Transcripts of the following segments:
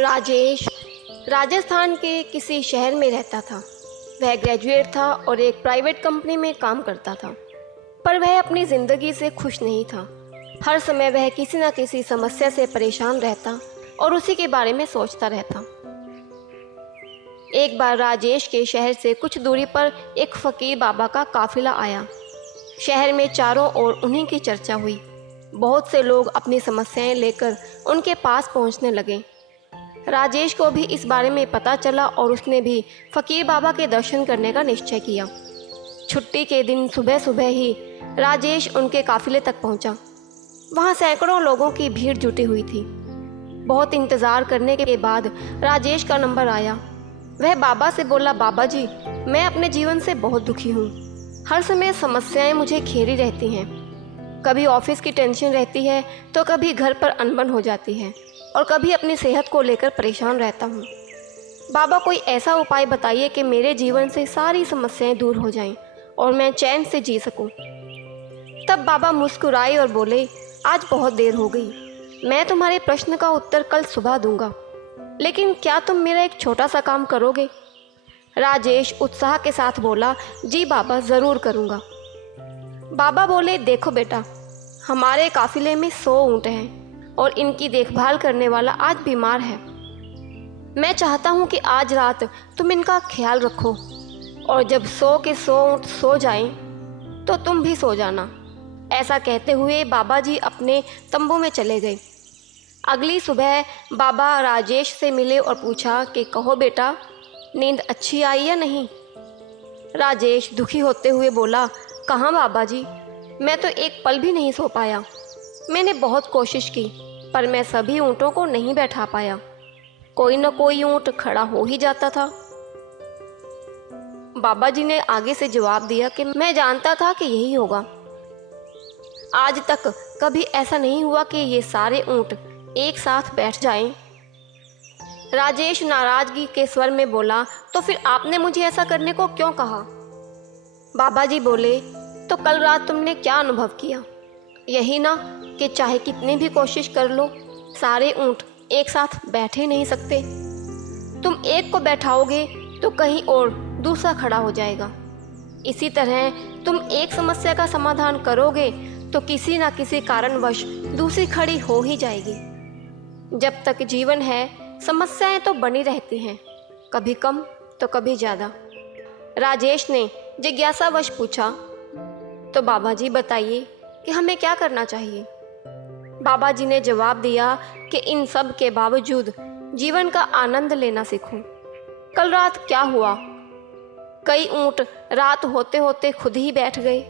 राजेश राजस्थान के किसी शहर में रहता था। वह ग्रेजुएट था और एक प्राइवेट कंपनी में काम करता था, पर वह अपनी ज़िंदगी से खुश नहीं था। हर समय वह किसी न किसी समस्या से परेशान रहता और उसी के बारे में सोचता रहता। एक बार राजेश के शहर से कुछ दूरी पर एक फ़कीर बाबा का काफिला आया। शहर में चारों ओर उन्हीं की चर्चा हुई। बहुत से लोग अपनी समस्याएं लेकर उनके पास पहुंचने लगे। राजेश को भी इस बारे में पता चला और उसने भी फ़कीर बाबा के दर्शन करने का निश्चय किया। छुट्टी के दिन सुबह सुबह ही राजेश उनके काफिले तक पहुंचा। वहां सैकड़ों लोगों की भीड़ जुटी हुई थी। बहुत इंतज़ार करने के बाद राजेश का नंबर आया। वह बाबा से बोला, बाबा जी, मैं अपने जीवन से बहुत दुखी हूँ। हर समय समस्याएं मुझे घेरी रहती हैं। कभी ऑफिस की टेंशन रहती है तो कभी घर पर अनबन हो जाती है और कभी अपनी सेहत को लेकर परेशान रहता हूँ। बाबा, कोई ऐसा उपाय बताइए कि मेरे जीवन से सारी समस्याएं दूर हो जाएं और मैं चैन से जी सकूं। तब बाबा मुस्कुराए और बोले, आज बहुत देर हो गई। मैं तुम्हारे प्रश्न का उत्तर कल सुबह दूंगा, लेकिन क्या तुम मेरा एक छोटा सा काम करोगे? राजेश उत्साह के साथ बोला, जी बाबा, ज़रूर करूँगा। बाबा बोले, देखो बेटा, हमारे काफिले में 100 ऊँट हैं और इनकी देखभाल करने वाला आज बीमार है। मैं चाहता हूँ कि आज रात तुम इनका ख्याल रखो और जब 100 के 100 ऊँट सो जाएं तो तुम भी सो जाना। ऐसा कहते हुए बाबा जी अपने तंबू में चले गए। अगली सुबह बाबा राजेश से मिले और पूछा कि कहो बेटा, नींद अच्छी आई या नहीं? राजेश दुखी होते हुए बोला, कहाँ बाबा जी, मैं तो एक पल भी नहीं सो पाया। मैंने बहुत कोशिश की पर मैं सभी ऊँटों को नहीं बैठा पाया। कोई न कोई ऊँट खड़ा हो ही जाता था। बाबा जी ने आगे से जवाब दिया कि मैं जानता था कि यही होगा। आज तक कभी ऐसा नहीं हुआ कि ये सारे ऊँट एक साथ बैठ जाएं। राजेश नाराजगी के स्वर में बोला, तो फिर आपने मुझे ऐसा करने को क्यों कहा? बाबा जी बोले, तो कल रात तुमने क्या अनुभव किया? यही ना कि चाहे कितनी भी कोशिश कर लो, सारे ऊँट एक साथ बैठ ही नहीं सकते। तुम एक को बैठाओगे तो कहीं और दूसरा खड़ा हो जाएगा। इसी तरह तुम एक समस्या का समाधान करोगे तो किसी न किसी कारणवश दूसरी खड़ी हो ही जाएगी। जब तक जीवन है, समस्याएं तो बनी रहती हैं, कभी कम तो कभी ज़्यादा। राजेश ने जिज्ञासावश पूछा, तो बाबा जी बताइए कि हमें क्या करना चाहिए? बाबा जी ने जवाब दिया कि इन सब के बावजूद जीवन का आनंद लेना सीखो। कल रात क्या हुआ? कई ऊँट रात होते होते खुद ही बैठ गए।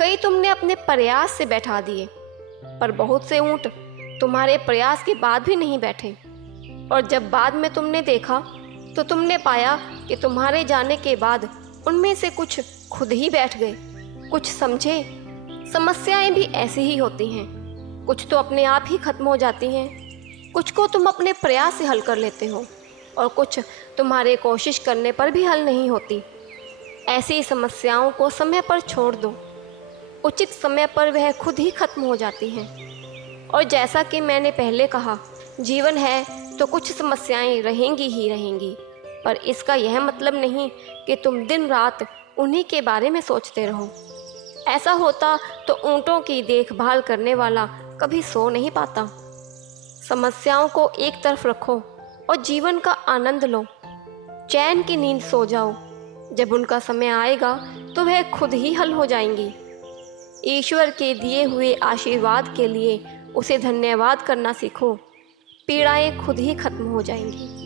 कई तुमने अपने प्रयास से बैठा दिए, पर बहुत से ऊँट तुम्हारे प्रयास के बाद भी नहीं बैठे। और जब बाद में तुमने देखा तो तुमने पाया कि तुम्हारे जाने के बाद उनमें से कुछ खुद ही बैठ गए। कुछ समझे, समस्याएं भी ऐसी ही होती हैं। कुछ तो अपने आप ही खत्म हो जाती हैं, कुछ को तुम अपने प्रयास से हल कर लेते हो और कुछ तुम्हारे कोशिश करने पर भी हल नहीं होती। ऐसी समस्याओं को समय पर छोड़ दो। उचित समय पर वह खुद ही खत्म हो जाती हैं। और जैसा कि मैंने पहले कहा, जीवन है तो कुछ समस्याएं रहेंगी ही रहेंगी, पर इसका यह मतलब नहीं कि तुम दिन रात उन्हीं के बारे में सोचते रहो। ऐसा होता तो ऊँटों की देखभाल करने वाला कभी सो नहीं पाता। समस्याओं को एक तरफ रखो और जीवन का आनंद लो। चैन की नींद सो जाओ। जब उनका समय आएगा तो वह खुद ही हल हो जाएंगी। ईश्वर के दिए हुए आशीर्वाद के लिए उसे धन्यवाद करना सीखो। पीड़ाएं खुद ही खत्म हो जाएंगी।